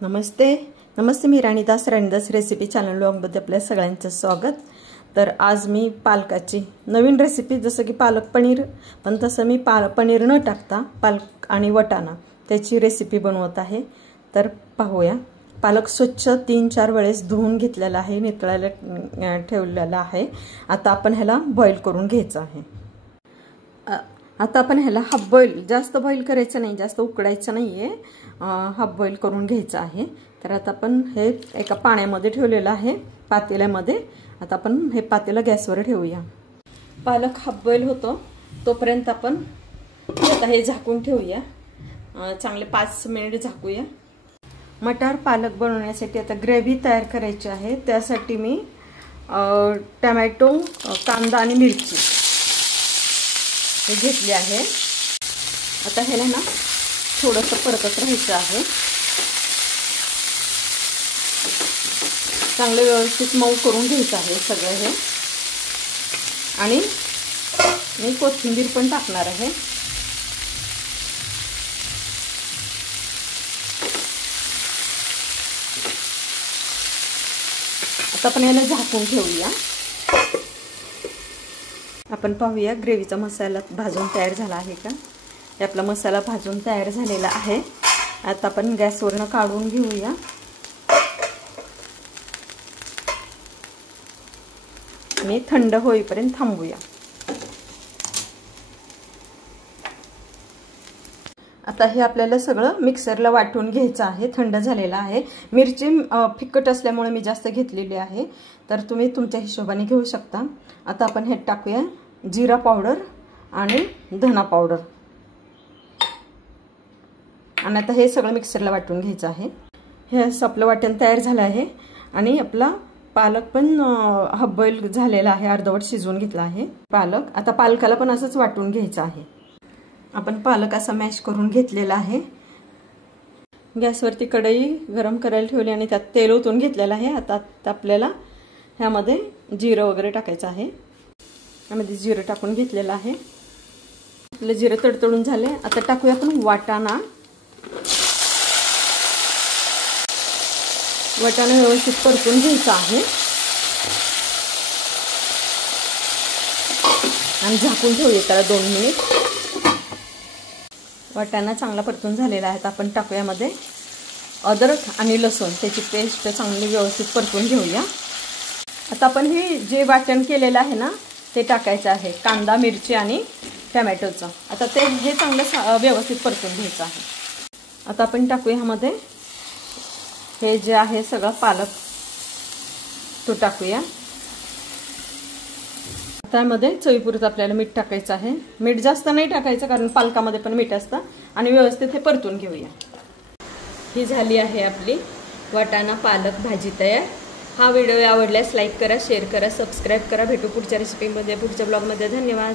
नमस्ते नमस्ते मी राणीदास recipe channel ब्लॉगमध्ये आपल्या सगळ्यांचं स्वागत। तर आज मी पालकाची नवीन रेसिपी जसं की पालक पनीर, पण तसं मी पनीर न टाकता पालक आणि वाटाणा त्याची रेसिपी बनवत आहे। तर पाहूया। पालक स्वच्छ 3-4 वेळेस धुवून घेतलेला आहे, नितळायला ठेवलेला आहे। आता आपण ह्याला बॉईल करून घ्यायचं आहे। आता आपण ह्याला हाफ बॉईल, जास्त बॉईल करायचं नाही, जास्त उकडायचं नाहीये, हाफ बॉईल करून घ्यायचं आहे। तर आता आपण हे एका पाण्यामध्ये ठेवलेलं आहे, पातेल्यामध्ये। आता आपण हे पातेलं गॅसवर ठेवूया। पालक हाफ बॉईल होतो तोपर्यंत आपण आता हे झाकून ठेवूया, चांगले 5 मिनिट झाकूया। मटार पालक बनवण्यासाठी आता ग्रेव्ही तयार करायची आहे। त्यासाठी मी टोमॅटो, कांदा आणि मिरची हे घेतले आहे। आता ह्याला ना थोडंसं परतत राहायचं आहे, चांगले व्यवस्थित मऊ करून घ्यायचं आहे सगळं हे। आणि मी कोथिंबीर पण टाकणार आहे। आता आपण याला झाकून ठेवूया। आपण पाहूया ग्रेव्हीचा मसाला भाजून तयार झाला आहे का। हे आपला मसाला भाजून तयार झालेला आहे। आता आपण गॅसवरून काढून घेऊया। आणि थंड होईपर्यंत थांबूया। आता हे आपल्याला सगळं मिक्सरला वाटून घ्यायचं आहे, थंड झालेला आहे। मिरची फिक्कट असल्यामुळे मी जास्त घेतलेली आहे, तर तुम्ही तुमच्या हिशोबाने घेऊ शकता। आता आपण हे टाकूया जिरा पावडर आणि धना पावडर, आणि आता हे सगळं मिक्सरला वाटून घ्यायचं आहे। हे आपलं वाटण तयार झालं आहे आणि आपला पालक पण हाफ बॉईल झालेला आहे, अर्धवट शिजवून घेतला आहे पालक। आता पालकाला पण असंच वाटून घ्यायचं आहे। आपण पालक असा मॅश करून घेतलेला आहे। गॅसवरती कढई गरम करायला ठेवली आणि त्यात तेल ओतून घेतलेलं आहे। आता आपल्याला ह्यामध्ये जिरं वगैरे टाकायचं आहे। यामध्ये जिरं टाकून घेतलेलं आहे। आपलं जिरं तडतडून झाले। आता टाकूया आपण वाटाणा। वाटाणा व्यवस्थित परतून घ्यायचा आहे आणि झाकून ठेवूया त्याला 2 मिनिट। वाटाणा चांगला परतून झालेला आहे। आपण टाकूया मध्ये अद्रक आणि लसूण, त्याची पेस्ट चांगली व्यवस्थित परतून घेऊया। आता आपण हे जे वाटण केलेलं आहे ना ते टाकायचं आहे, कांदा, मिरची आणि टोमॅटोचं। आता ते हे चांगलं व्यवस्थित परतून घ्यायचं आहे। आता आपण टाकूया ह्यामध्ये हे जे आहे सगळं पालक, तो टाकूया। त्यामध्ये चवीपुरतं आपल्याला मीठ टाकायचं आहे। मीठ जास्त नाही टाकायचं कारण पालकामध्ये पण मीठ असतं। आणि व्यवस्थित हे परतून घेऊया। ही झाली आहे आपली वाटाणा पालक भाजी तयार। हा व्हिडिओ आवडल्यास लाईक करा, शेअर करा, सबस्क्राईब करा। भेटू पुढच्या रेसिपीमध्ये, पुढच्या ब्लॉगमध्ये। धन्यवाद।